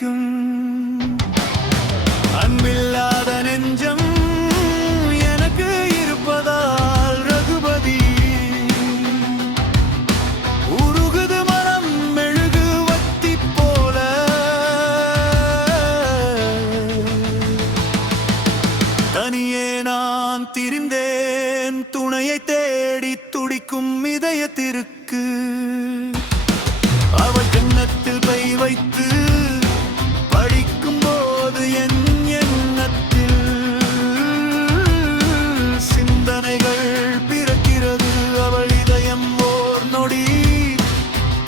துடிக்கும். அன்பில்லாத நெஞ்சம் எனக்கு இருப்பதால் ரகுபதி உருகுது மனம் மெழுகுவர்த்தி போல. தனியே நான் திரிந்தேன் துணையை தேடி துடிக்கும் இதயத்திற்கு. அவள் கன்னத்தில் கை வைத்து படிக்கும் போது என் எண்ணத்தில் சிந்தனைகள் பிறக்கிறது. அவள் இதயம் ஓர் நொடி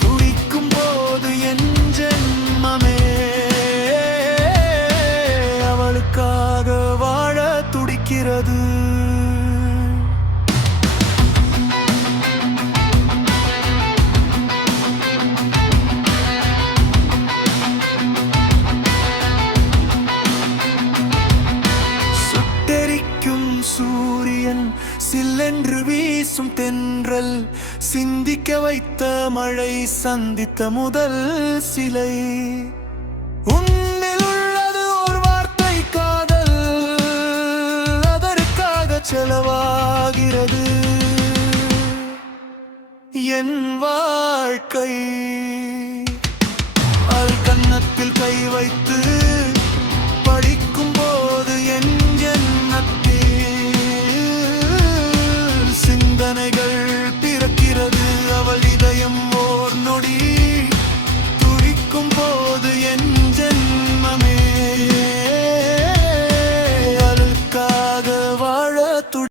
துடிக்கும் போது என் ஜென்மமே அவளுக்காக வாழ துடிக்கிறது. சூரியன் சில்லென்று வீசும் தென்றல் சிந்திக்க வைத்த மழை சந்தித்த முதல் சிலை. உன்னில் உள்ளது ஒரு வார்த்தை காதல், அதற்காக செலவாகிறது என் வாழ்க்கை. அவள் கன்னத்தில் கை வைத்து